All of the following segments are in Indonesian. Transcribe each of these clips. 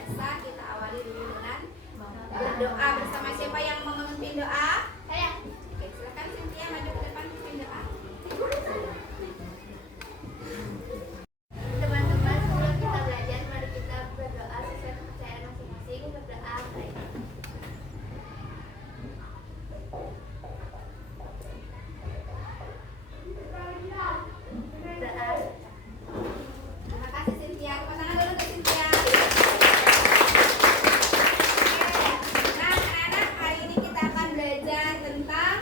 biasa kita awali dulu dengan berdoa bersama. Siapa yang mau memimpin doa? Saya. Oke, silakan Cynthia maju ke depan memimpin doa. Teman-teman, sebelum kita belajar, mari kita berdoa sesuai kepercayaan masing-masing. Berdoa baik. Terima kasih Cynthia. Tepuk tangan dulu untuk Cynthia. Oke. Nah, anak-anak, hari ini kita akan belajar tentang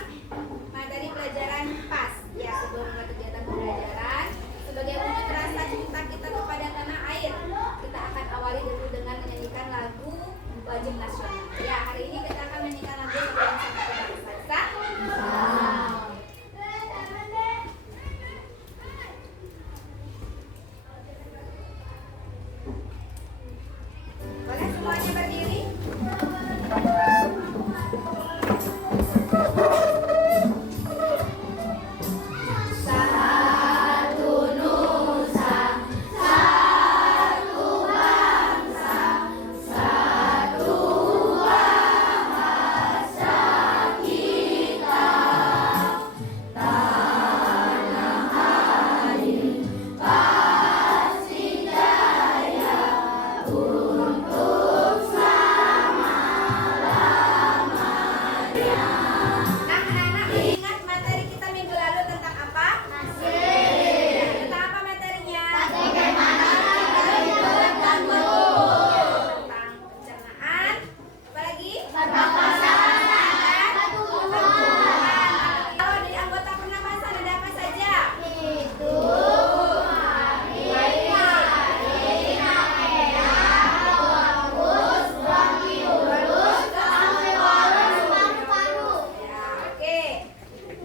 materi pelajaran PAS. Ya, sebelum mulai kegiatan pembelajaran, sebagai wujud rasa cinta kita kepada tanah air, kita akan awali dulu dengan menyanyikan lagu wajib nasional. Ya, hari ini kita akan menyanyikan lagu Berbangsa Bangsa. Boleh semuanya berdiri? Nah, anak-anak, ingat materi kita minggu lalu tentang apa? Tentang apa materinya? Tentang pencernaan. Apa lagi? Kalau di anggota pernapasan ada apa saja? Ya, oke.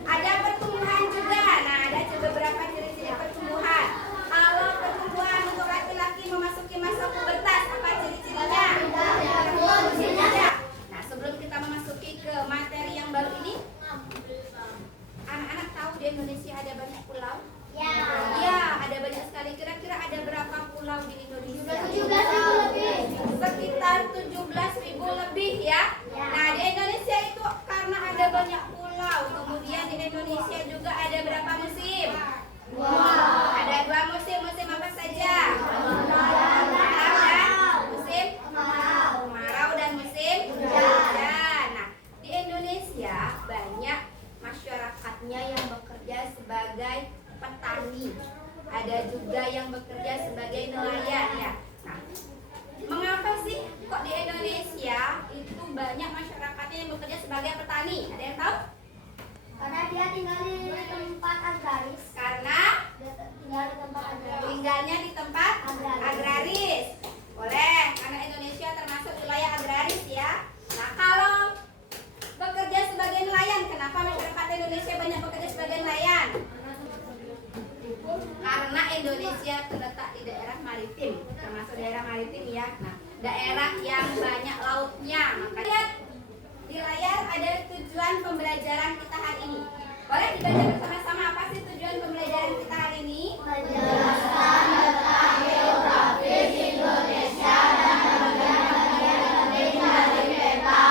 Ada pertumbuhan juga. Nah, ada beberapa ciri-ciri pertumbuhan. Kalau pertumbuhan untuk laki-laki memasuki masa pubertas, apa ciri-cirinya? Nah, sebelum kita memasuki ke materi yang baru ini, anak-anak tahu di Indonesia ada banyak pulau? Ya, ada banyak sekali. Kira-kira ada berapa pulau di Indonesia? Sekitar 17.000 lebih ya. Nah, di Indonesia itu karena ada banyak pulau, kemudian di Indonesia juga ada berapa musim? Ada 2 musim. Musim apa saja? Kemarau dan musim kemarau dan musim hujan. Nah, di Indonesia banyak masyarakatnya yang bekerja sebagai petani. Ada juga yang bekerja sebagai nelayan ya. Nah, mengapa sih kok di Indonesia itu banyak masyarakatnya yang bekerja sebagai petani? Ada yang tahu? Karena dia tinggal di tempat agraris. Karena tinggalnya di tempat agraris. Boleh, karena Indonesia termasuk wilayah agraris ya. Nah, kalau bekerja sebagai nelayan, kenapa masyarakat Indonesia banyak bekerja sebagai nelayan? Karena Indonesia terletak di daerah maritim, termasuk daerah maritim ya. Nah, daerah yang banyak lautnya. Makanya di layar ada tujuan pembelajaran kita hari ini. Boleh dibaca bersama-sama, apa sih tujuan pembelajaran kita hari ini? Menjelaskan letak geografis Indonesia dan bagian-bagian penting dari peta.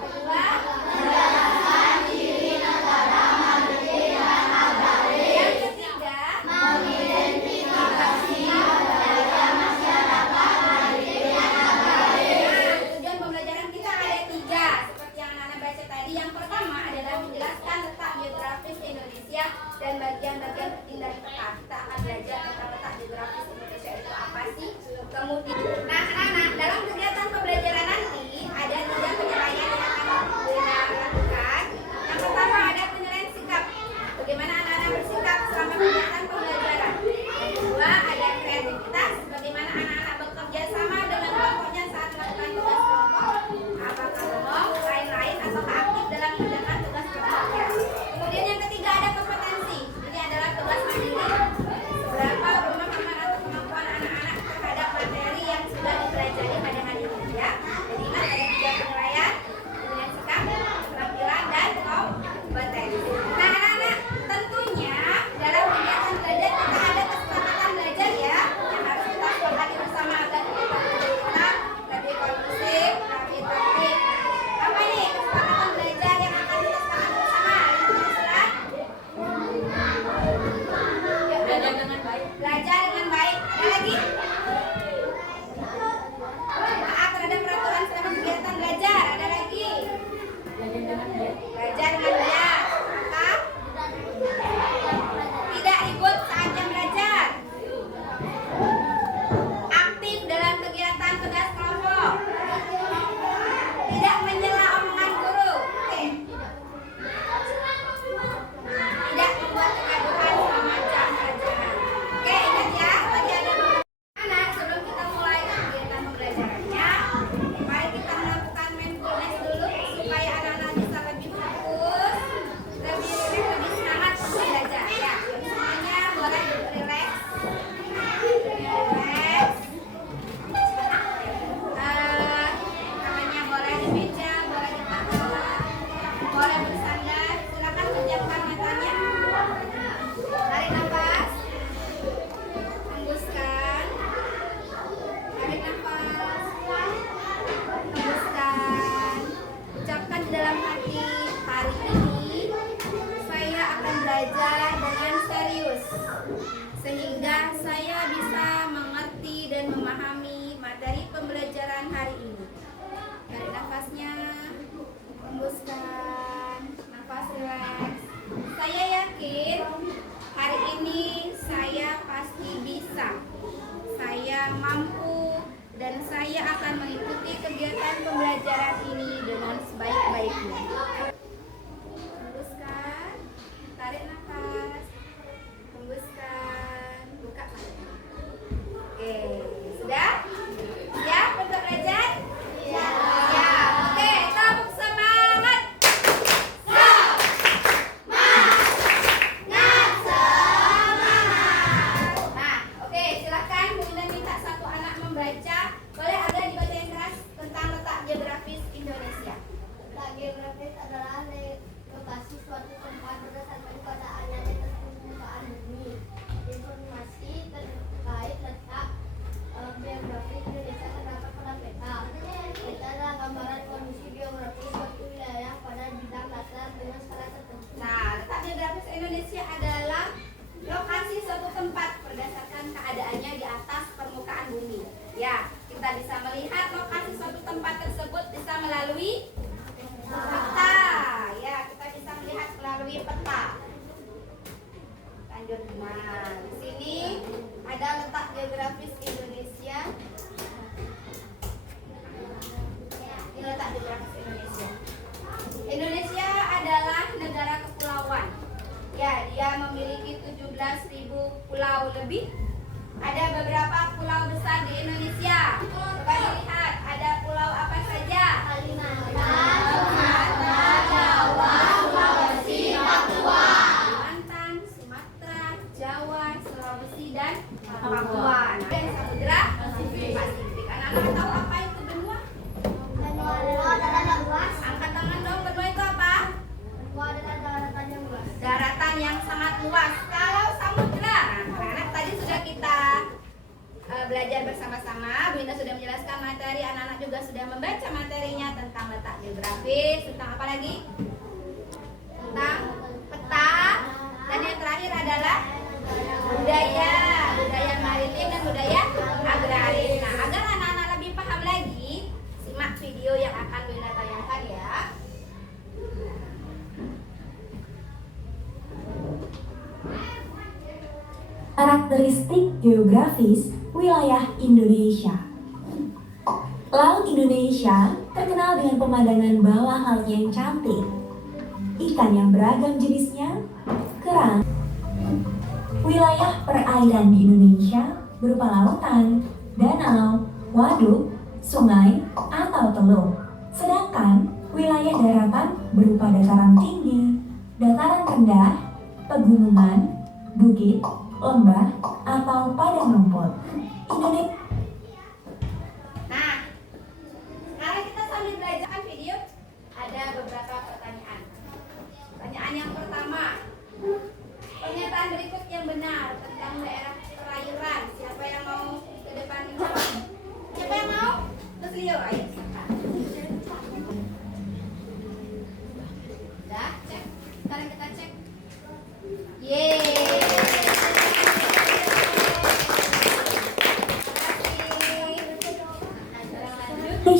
Kedua, Menjelaskan ciri negara maritim dan agraris. yang ketiga, Mengidentifikasi budaya masyarakat maritim dan agraris. nah, tujuan pembelajaran kita ada 3 seperti yang Nana baca tadi. Yang pertama adalah menjelaskan letak geografis Indonesia dan bagian-bagian penting dari peta. Kita akan belajar tentang letak geografis Indonesia akan mengikuti kegiatan pembelajaran ini dengan sebaik-baiknya. Hembuskan, tarik nafas, hembuskan, buka mata. Oke, sudah? Siap untuk belajar? Siap. Oke, tepuk semangat. Nah, oke, silakan Bu Indah minta satu anak membaca. Boleh agak dibaca yang keras tentang letak geografis Indonesia. Letak geografis adalah lokasi suatu tempat berdasarkan keadaannya di atas permukaan bumi. Informasi terkait letak geografis Indonesia terdapat pada peta. Peta adalah gambaran kondisi geografis suatu wilayah pada bidang latar dengan skala tertentu. Nah, letak geografis Indonesia adalah lokasi suatu tempat berdasarkan keadaannya di atas permukaan bumi. Ya, kita bisa melihat lokasi suatu tempat tersebut bisa melalui peta. Ya, kita bisa melihat melalui peta. Lanjut. Nah, di sini ada letak geografis Indonesia. Ini letak geografis Indonesia. Indonesia adalah negara kepulauan. Ya, dia memiliki 17.000 pulau lebih. Ada beberapa pulau besar di Indonesia. Coba dilihat, ada pulau apa saja? Kalimantan, Sumatera, Jawa, Sulawesi, dan Papua. Nah, dan samudra Pasifik. Anak-anak tahu apa itu benua? Benua adalah luas. Angkat tangan dong, benua itu apa? Benua adalah daratan yang luas. Daratan yang sangat luas. Kalau samudra, nah, anak tadi sudah kita belajar bersama-sama. Bu Indah sudah menjelaskan materi, anak-anak juga sudah membaca materinya tentang letak geografis, tentang apa lagi? Tentang peta, dan yang terakhir adalah budaya maritim dan budaya agraris. Nah, agar anak-anak lebih paham lagi, simak video yang akan Bu Indah tayangkan ya. Karakteristik geografis wilayah Indonesia. Laut Indonesia terkenal dengan pemandangan bawah lautnya yang cantik, ikan yang beragam jenisnya, kerang. Wilayah perairan di Indonesia berupa lautan, danau, waduk, sungai, atau teluk. Sedangkan wilayah daratan berupa dataran tinggi, dataran rendah, pegunungan, bukit, lembah, atau padang rumput. Indonesia. Nah, sekarang kita sambil belajar video, ada beberapa pertanyaan. Pertanyaan yang pertama, pernyataan berikut yang benar tentang daerah perairan. Siapa yang mau ke depan menjawab? Siapa yang mau? Terus Leo, ayo. Udah, cek. Sekarang kita cek. Yeay.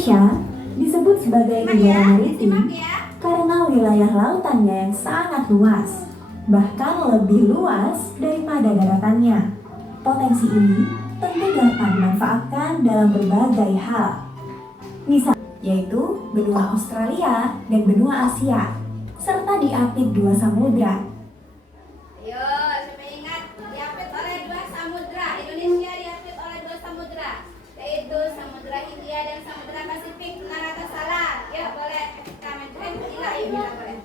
Indonesia disebut sebagai negara maritim karena wilayah lautannya yang sangat luas, bahkan lebih luas daripada daratannya. Potensi ini tentu dapat dimanfaatkan dalam berbagai hal, misal yaitu benua Australia dan benua Asia, serta diapit dua samudra. Ayo, siapa ingat diapit oleh dua samudra? Indonesia diapit oleh dua samudra, yaitu Samudra Hindia dan Samudra Pasifik. Benar atau salah? Ya, boleh kita majuin. Tidak, yuk kita boleh.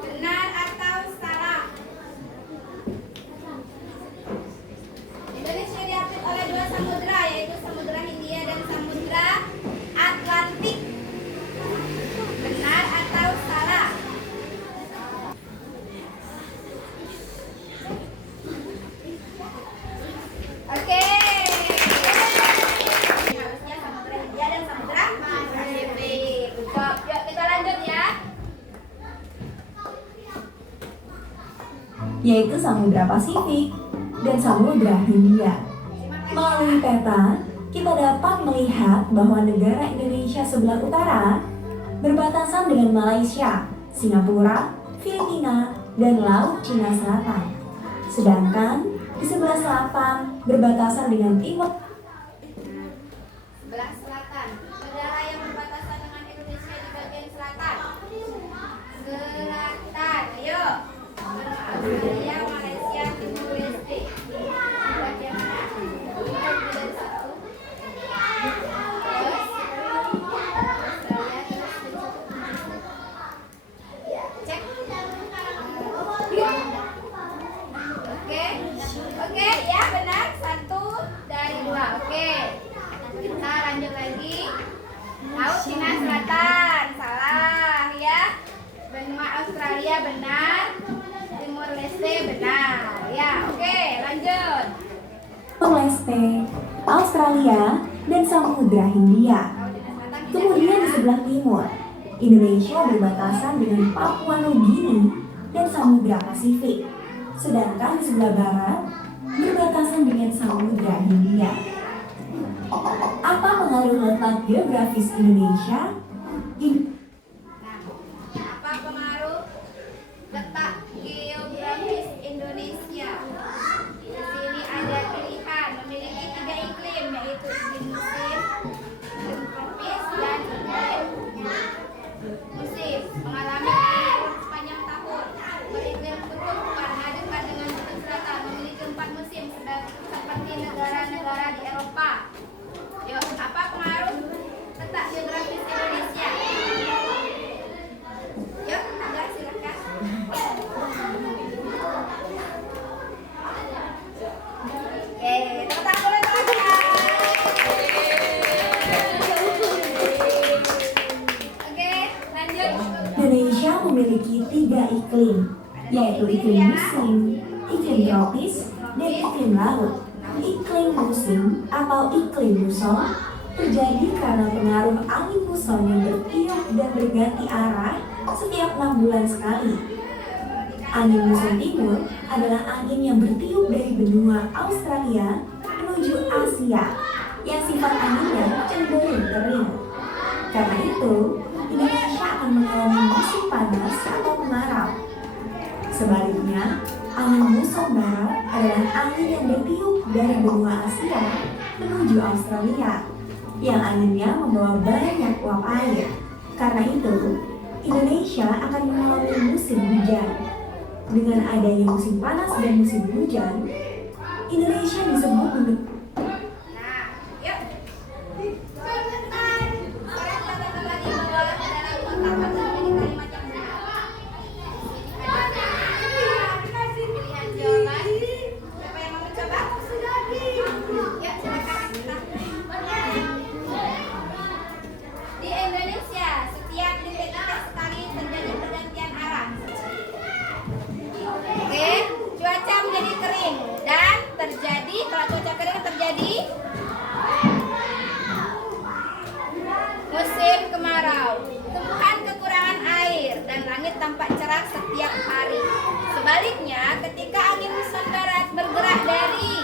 Benar atau salah? Indonesia diapit oleh dua samudra, yaitu Samudra Hindia dan Samudra Atlantik. Benar atau salah? Oke. Harusnya Samudra Hindia dan Samudra Pasifik. Good job. Yuk kita lanjut ya. Yaitu Samudra Pasifik dan Samudra Hindia. Melalui peta, kita dapat melihat bahwa negara Indonesia sebelah utara berbatasan dengan Malaysia, Singapura, Filipina, dan Laut Cina Selatan. Sedangkan di sebelah selatan berbatasan dengan timur. Sebelah selatan. Negara yang berbatasan dengan Indonesia di bagian selatan. Selatan, ayo. Benua Australia, Malaysia, Timur Leste. Bagian mana? Bagian satu. Terus Australia terus cek. Oke, ya benar. 1 dari 2. Oke. Kita lanjut lagi. Laut Cina Selatan. Salah ya. Benua Australia benar. Timur Leste benar. Ya, oke, lanjut. Timur Leste, Australia, dan Samudra Hindia. Kemudian di sebelah timur, Indonesia berbatasan dengan Papua Nugini dan Samudra Pasifik. Sedangkan di sebelah barat, berbatasan dengan Samudra Hindia. Apa pengaruh letak geografis Indonesia? Apa pengaruh letak geografis Indonesia? Di sini ada pilihan memiliki 3 iklim, yaitu iklim musim, iklim tropis, dan iklim musim. Mengalami iklim sepanjang tahun. Beriklim kutub karena dekat dengan kutub selatan, memiliki 4 musim seperti negara-negara di Eropa. Yuk, apa pengaruh letak geografis Indonesia? Yuk, Naga silakan. Oke, tepuk tangan dulu teman-teman. Oke, lanjut. Indonesia memiliki 3 iklim, yaitu iklim musim, iklim tropis, dan iklim laut. Iklim musim atau iklim muson terjadi karena pengaruh angin muson yang bertiup dan berganti arah setiap 6 bulan sekali. Angin muson timur adalah angin yang bertiup dari benua Australia menuju Asia, yang sifat anginnya cenderung kering. Karena itu, Indonesia akan mengalami musim panas atau kemarau. Sebaliknya, angin muson barat adalah angin yang bertiup dari benua Asia menuju Australia, yang anginnya membawa banyak uap air. Karena itu, Indonesia akan mengalami musim hujan. Dengan adanya musim panas dan musim hujan, Indonesia disebut memiliki Nah, yuk. Sebentar. Sekarang kita kembali ke dalam kotak atau menjadi kalimat yang benar. Ada pilihan jawaban. Siapa yang mau mencoba? Yuk, silakan. Di Indonesia, setiap detik-detik sekali terjadi pergantian arah. Oke, cuaca menjadi kering dan terjadi, kalau cuaca kering terjadi musim kemarau. Tumbuhan kekurangan air dan langit tampak cerah setiap hari. Sebaliknya, ketika angin muson barat bergerak dari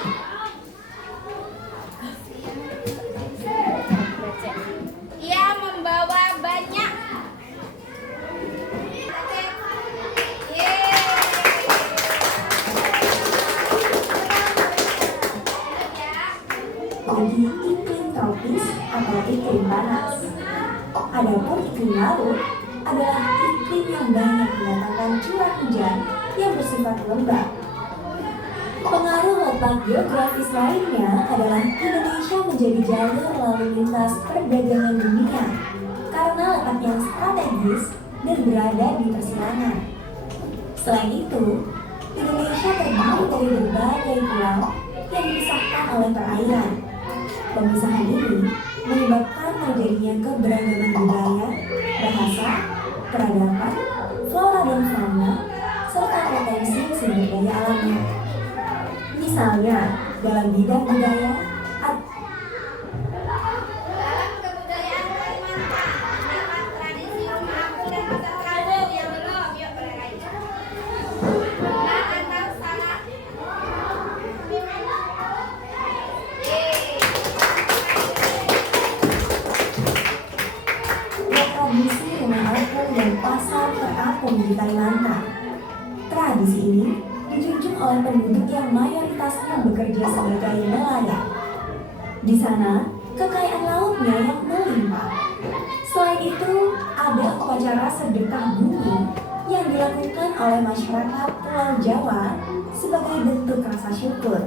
ia membawa banyak bagi iklim tropis atau iklim panas. Adapun iklim laut adalah iklim yang banyak mendatangkan curah hujan yang bersifat lembab. Pengaruh letak geografis lainnya adalah Indonesia menjadi jalur lalu lintas perdagangan dunia karena letak yang strategis dan berada di persilangan. Selain itu, Indonesia terdiri dari berbagai pulau yang dipisahkan oleh perairan. Pemisahan ini menyebabkan terjadinya keberagaman budaya, bahasa, peradaban, flora dan fauna, serta potensi sumber daya alamnya. Misalnya, dalam bidang budaya, dalam kebudayaan Kalimantan terdapat tradisi rumah apung dan pasar terapung yang belum. Yuk, boleh lagi. Benar atau salah? tradisi rumah apung dan pasar terapung di Kalimantan. Tradisi ini dijunjung oleh penduduk yang mayoritasnya bekerja sebagai nelayan. Di sana, kekayaan lautnya yang upacara sedekah bumi yang dilakukan oleh masyarakat Pulau Jawa sebagai bentuk rasa syukur.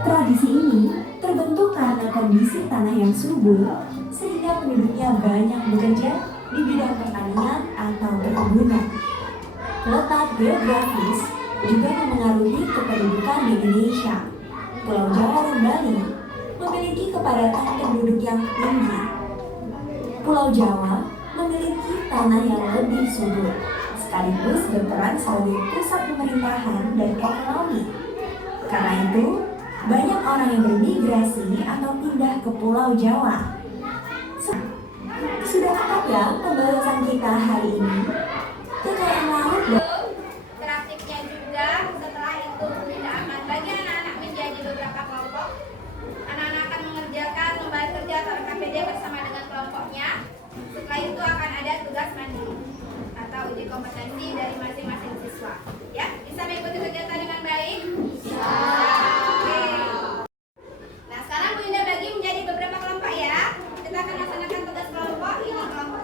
Tradisi ini terbentuk karena kondisi tanah yang subur sehingga penduduknya banyak bekerja di bidang pertanian atau perkebunan. Letak geografis juga memengaruhi kependudukan di Indonesia. Pulau Jawa dan Bali memiliki kepadatan penduduk yang tinggi. Pulau Jawa memiliki tanah yang lebih subur, sekaligus berperan sebagai pusat pemerintahan dan ekonomi. Karena itu, banyak orang yang bermigrasi atau pindah ke Pulau Jawa. Sudah tepat ya pembahasan kita hari ini? Kekayaan laut dan Praktiknya juga setelah itu kita akan bagi anak-anak menjadi beberapa kelompok. Anak-anak akan mengerjakan lembar kerja atau KPD bersama dengan kelompoknya. Setelah itu akan ada tugas mandiri atau uji kompetensi dari masing-masing siswa. Ya, bisa mengikuti kegiatan dengan baik? Bisa. Oke. Nah, sekarang Bu Indah bagi menjadi beberapa kelompok ya. Kita akan laksanakan tugas kelompok. Ini kelompok